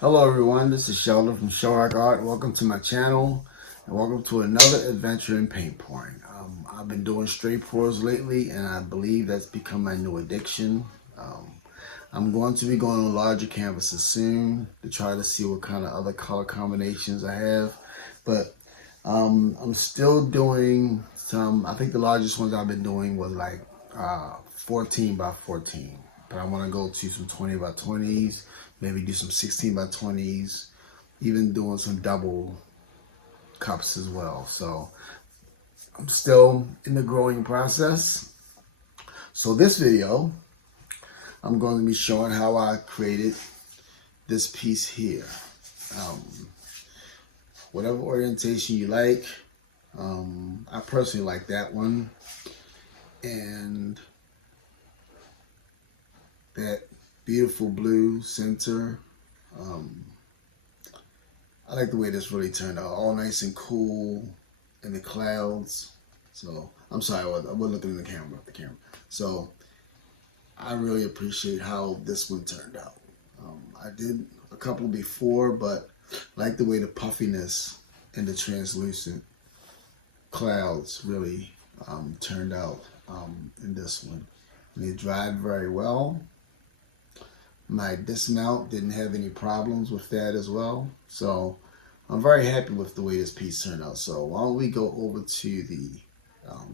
Hello everyone, this is Sheldon from ColourArte. Welcome to my channel and welcome to another adventure in paint pouring. I've been doing straight pours lately and I believe that's become my new addiction. I'm going to be going on larger canvases soon to try to see what kind of other color combinations I have. But I'm still doing some, I think the largest ones I've been doing was like 14 by 14. But I want to go to some 20 by 20s, maybe do some 16 by 20s, even doing some double cups as well. So I'm still in the growing process. So this video, I'm going to be showing how I created this piece here. Whatever orientation you like. I personally like that one. And that beautiful blue center. I like the way this really turned out, all nice and cool in the clouds. So I'm sorry, I wasn't looking in the camera. So I really appreciate how this one turned out. I did a couple before, but I like the way the puffiness and the translucent clouds really turned out in this one. And it dried very well. My dismount didn't have any problems with that as well. So I'm very happy with the way this piece turned out. So why don't we go over to the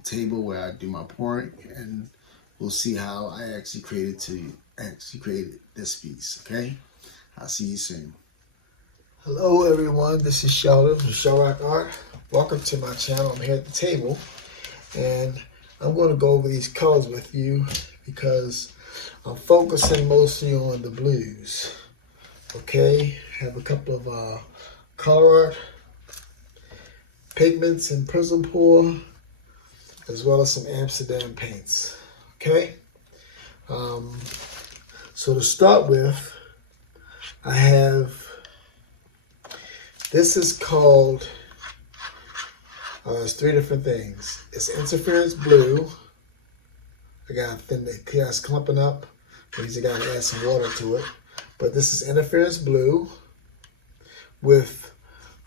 table where I do my pouring and we'll see how I actually created this piece, okay? I'll see you soon. Hello everyone, this is Sheldon from ColourArte. Welcome to my channel. I'm here at the table and I'm going to go over these colors with you because I'm focusing mostly on the blues. Okay, have a couple of ColourArte pigments and prism pour, as well as some Amsterdam paints. Okay, so to start with, I have, this is called, it's three different things. It's interference blue. I got the chaos clumping up. Means I gotta add some water to it. But this is interference blue with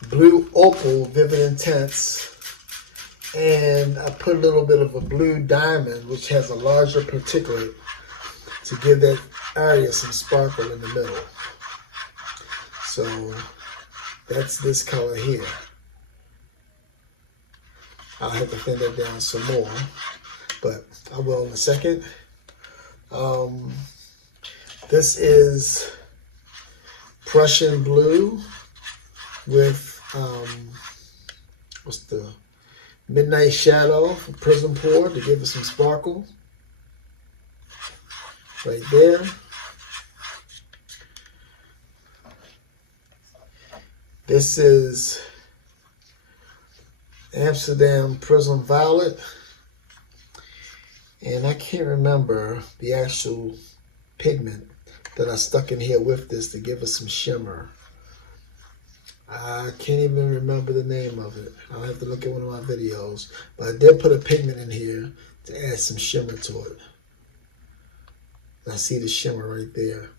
blue opal vivid intense, and I put a little bit of a blue diamond, which has a larger particulate, to give that area some sparkle in the middle. So that's this color here. I'll have to thin that down some more, but I will in a second. This is Prussian blue with what's the midnight shadow from prism pour to give it some sparkle right there. This is Amsterdam prism violet, and I can't remember the actual pigment that I stuck in here with this to give us some shimmer. I can't even remember the name of it. I'll have to look at one of my videos. But I did put a pigment in here to add some shimmer to it. I see the shimmer right there.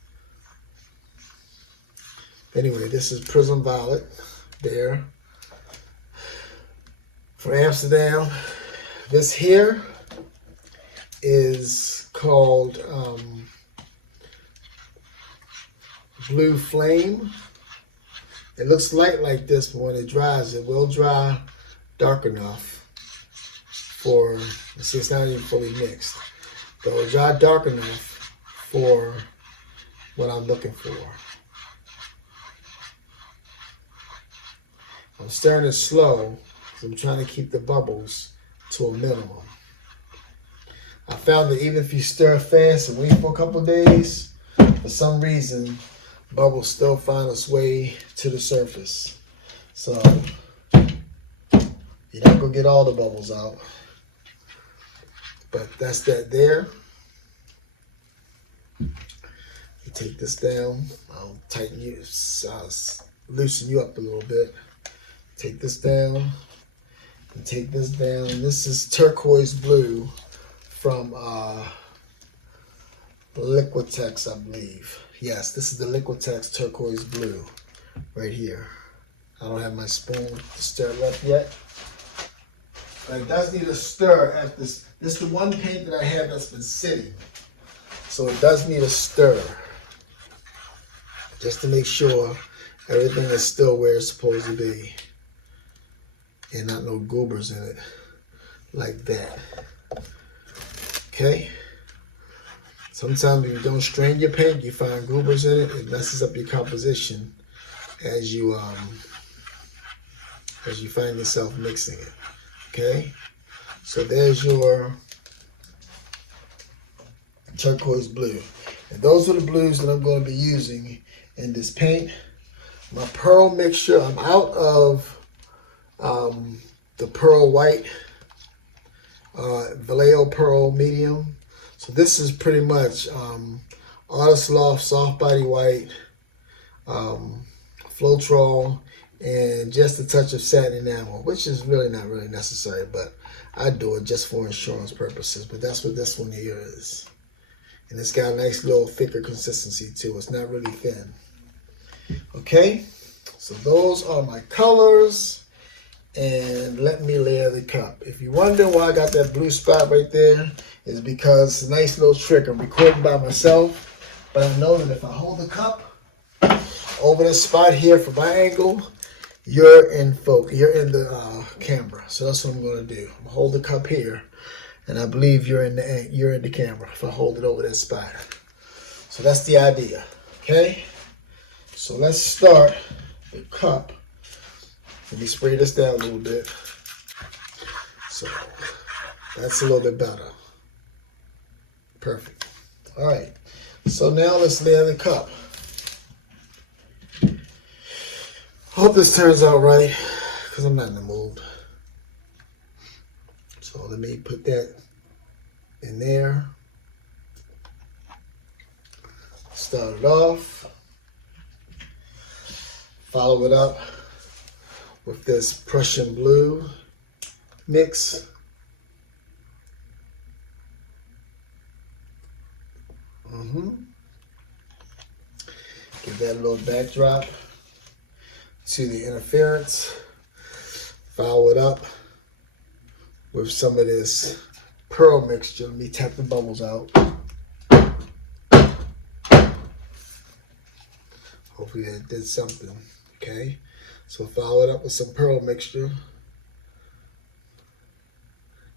Anyway, this is Prism Violet there. For Amsterdam, this here is called Blue Flame. It looks light like this, but when it dries, it will dry dark enough for, see, it's not even fully mixed. But it will dry dark enough for what I'm looking for. I'm stirring it slow, because I'm trying to keep the bubbles to a minimum. I found that even if you stir fast and wait for a couple days, for some reason, bubbles still find its way to the surface. So you're not gonna get all the bubbles out, but that's that there. You take this down. I'll tighten you, loosen you up a little bit. Take this down and take this down. This is turquoise blue from Liquitex, I believe. Yes, this is the Liquitex Turquoise Blue right here. I don't have my spoon to stir it up yet. But it does need a stir at this. This is the one paint that I have that's been sitting. So it does need a stir. Just to make sure everything is still where it's supposed to be. And not no goobers in it. Like that. Okay? Sometimes if you don't strain your paint, you find goobers in it. It messes up your composition as you find yourself mixing it. Okay? So there's your turquoise blue. And those are the blues that I'm going to be using in this paint. My pearl mixture, I'm out of the pearl white, Vallejo Pearl Medium. So this is pretty much Artist Loft Soft Body White, Floetrol, and just a touch of satin enamel, which is really not really necessary, but I do it just for insurance purposes. But that's what this one here is. And it's got a nice little thicker consistency too. It's not really thin. Okay, so those are my colors. And let me layer the cup. If you're wondering why I got that blue spot right there, is because it's a nice little trick. I'm recording by myself, but I know that if I hold the cup over this spot here from my angle, you're in focus. You're in the camera. So that's what I'm going to do. I'm gonna hold the cup here, and I believe you're in the camera if I hold it over that spot. So that's the idea. Okay. So let's start the cup. Let me spray this down a little bit. So that's a little bit better. Perfect. All right. So now let's layer the cup. Hope this turns out right because I'm not in the mood. So let me put that in there. Start it off. Follow it up with this Prussian blue mix. Give that a little backdrop to the interference. Follow it up with some of this pearl mixture. Let me tap the bubbles out. Hopefully that did something. Okay. So follow it up with some pearl mixture.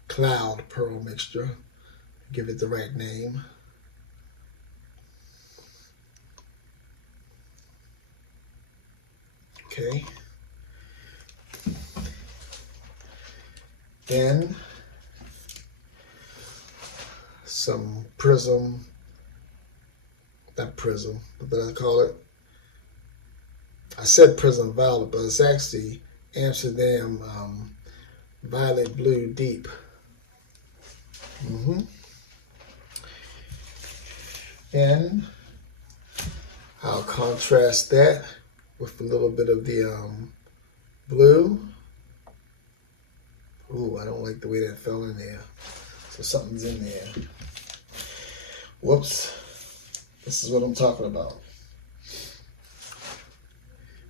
Cloud pearl mixture. Give it the right name. Okay. Then some prism, not prism, what did I call it? I said Prism Violet, but it's actually Amsterdam Violet Blue Deep. Then I'll contrast that with a little bit of the blue. Ooh, I don't like the way that fell in there. So something's in there. Whoops. This is what I'm talking about.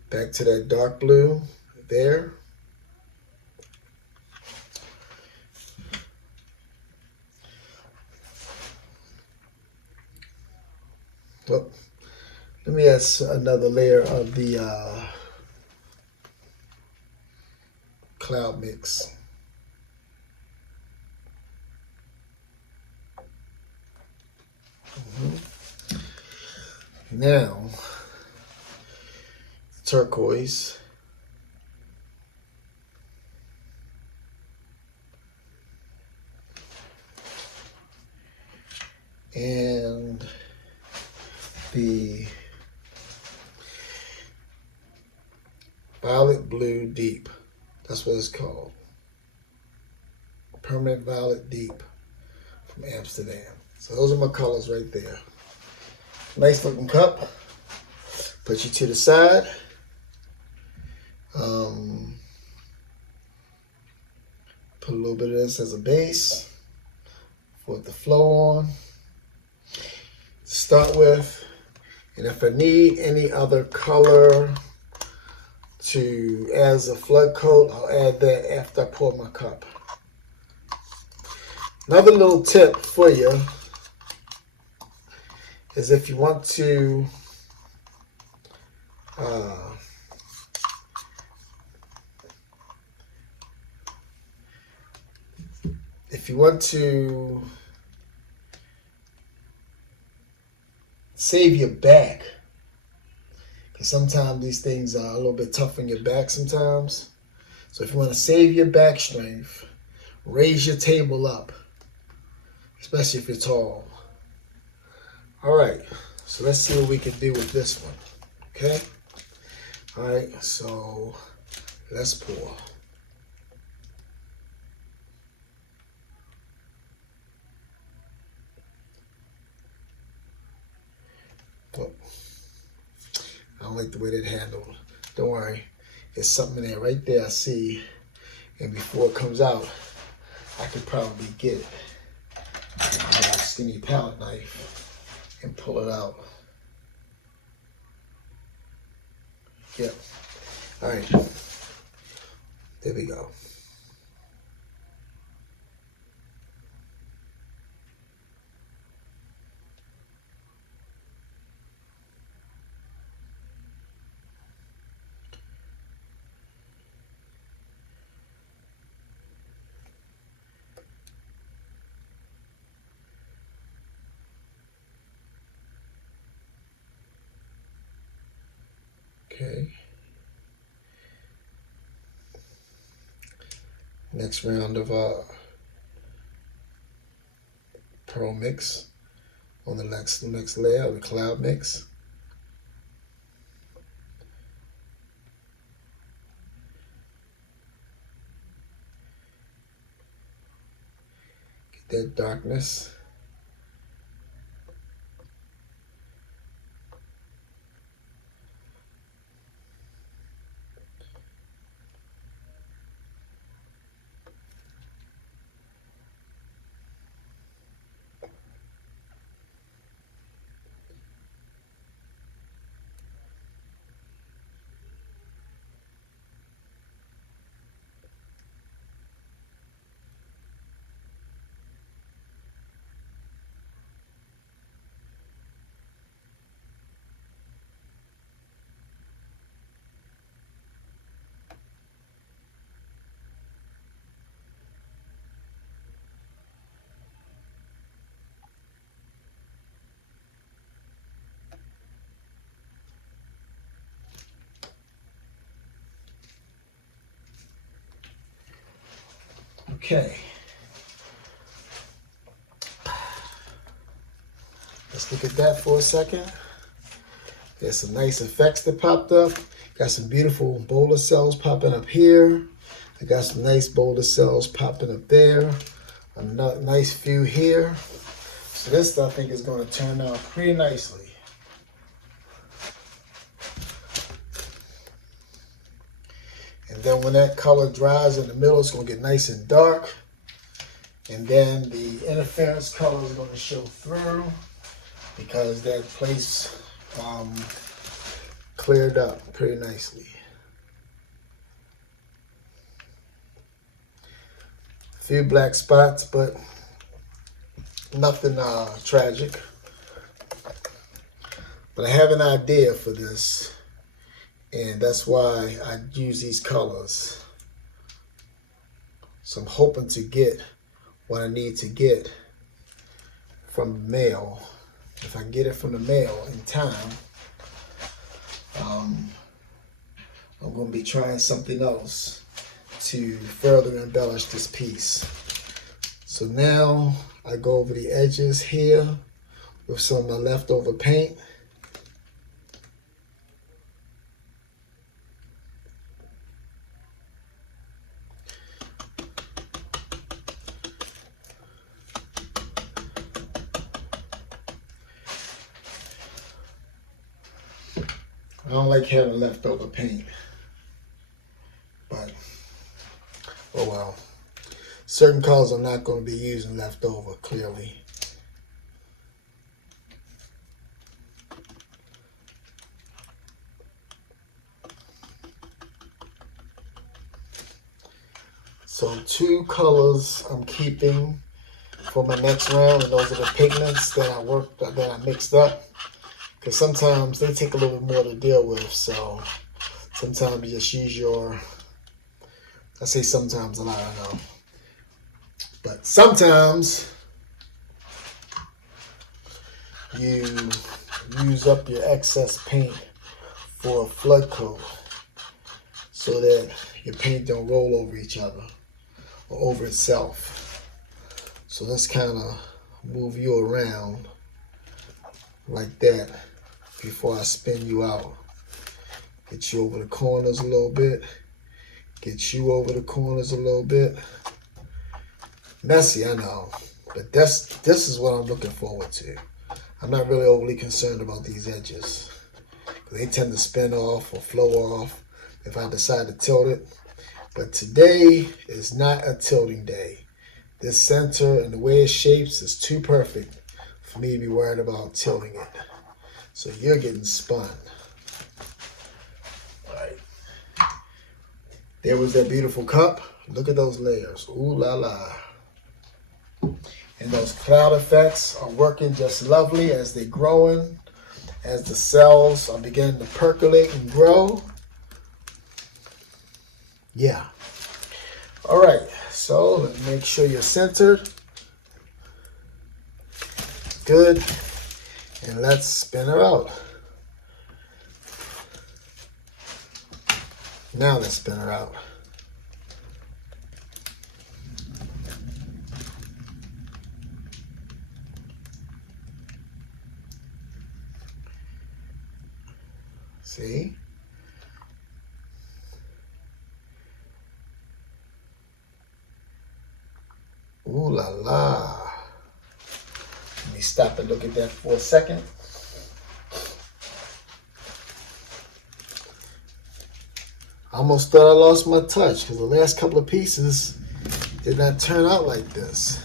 Back to that dark blue there. Well, let me add another layer of the cloud mix. Now, turquoise. And the Violet Blue Deep. That's what it's called. Permanent Violet Deep from Amsterdam. So those are my colors right there. Nice looking cup. Put you to the side. Put a little bit of this as a base for it to flow on. To start with, And if I need any other color to add as a flood coat, I'll add that after I pour my cup. Another little tip for you is if you want to save your back, because sometimes these things are a little bit tough on your back sometimes. So if you want to save your back strength, raise your table up, especially if you're tall. All right, so let's see what we can do with this one, okay? All right, so let's pour. Oh, I don't like the way that handled. Don't worry, there's something in there right there I see, and before it comes out, I could probably get it. I got a skinny palette knife and pull it out. Yep. All right. There we go. Okay. Next round of pearl mix on the next layer of the cloud mix. Get that darkness. Okay. Let's look at that for a second. There's some nice effects that popped up. Got some beautiful boulder cells popping up here. I got some nice boulder cells popping up there. A nice few here. So this, I think, is going to turn out pretty nicely. And then when that color dries in the middle, it's going to get nice and dark. And then the interference color is going to show through because that place cleared up pretty nicely. A few black spots, but nothing tragic. But I have an idea for this, and that's why I use these colors. So I'm hoping to get what I need to get from the mail. If I can get it from the mail in time, I'm going to be trying something else to further embellish this piece. So now I go over the edges here with some of my leftover paint. I don't like having leftover paint, but oh well. Certain colors I'm not going to be using leftover, clearly. So 2 colors I'm keeping for my next round, and those are the pigments that I mixed up. Because sometimes they take a little bit more to deal with, so sometimes you just use your, I say sometimes a lot, I know. But sometimes you use up your excess paint for a flood coat so that your paint don't roll over each other or over itself. So let's kind of move you around like that before I spin you out. Get you over the corners a little bit. Get you over the corners a little bit. Messy, I know, but this is what I'm looking forward to. I'm not really overly concerned about these edges. They tend to spin off or flow off if I decide to tilt it. But today is not a tilting day. This center and the way it shapes is too perfect for me to be worried about tilting it. So you're getting spun. All right. There was that beautiful cup. Look at those layers. Ooh la la. And those cloud effects are working just lovely as they're growing, as the cells are beginning to percolate and grow. Yeah. All right, so let's make sure you're centered. Good. And let's spin her out. Now let's spin her out. See? Ooh la la. Let me stop and look at that for a second. I almost thought I lost my touch because the last couple of pieces did not turn out like this.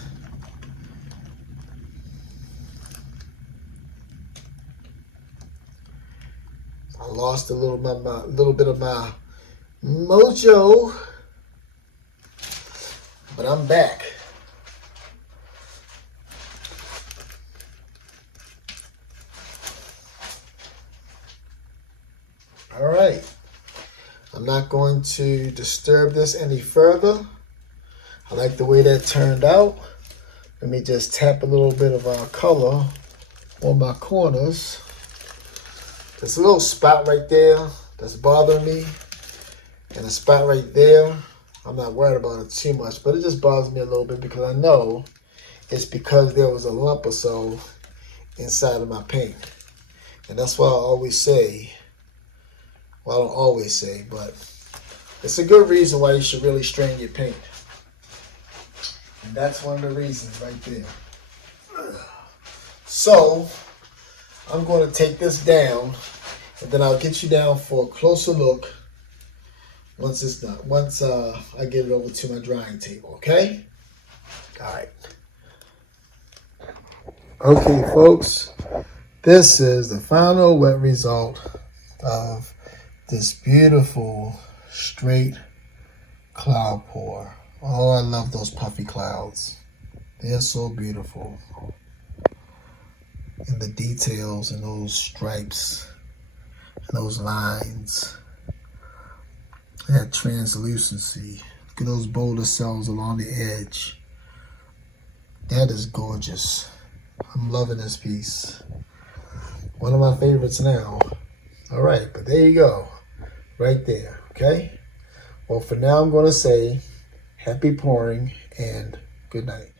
I lost a little bit of my mojo, but I'm back. All right. I'm not going to disturb this any further. I like the way that turned out. Let me just tap a little bit of our color on my corners. There's a little spot right there that's bothering me, and a spot right there. I'm not worried about it too much, but it just bothers me a little bit because I know it's because there was a lump or so inside of my paint. And that's why I always say, well, I don't always say, but it's a good reason why you should really strain your paint. And that's one of the reasons right there. So I'm going to take this down, and then I'll get you down for a closer look once it's done. Once I get it over to my drying table, okay? All right. Okay, folks. This is the final wet result of this beautiful straight cloud pour. Oh, I love those puffy clouds. They're so beautiful. And the details and those stripes and those lines. That translucency. Look at those boulder cells along the edge. That is gorgeous. I'm loving this piece. One of my favorites now. All right, but there you go. Right there, okay? Well, for now, I'm going to say happy pouring and good night.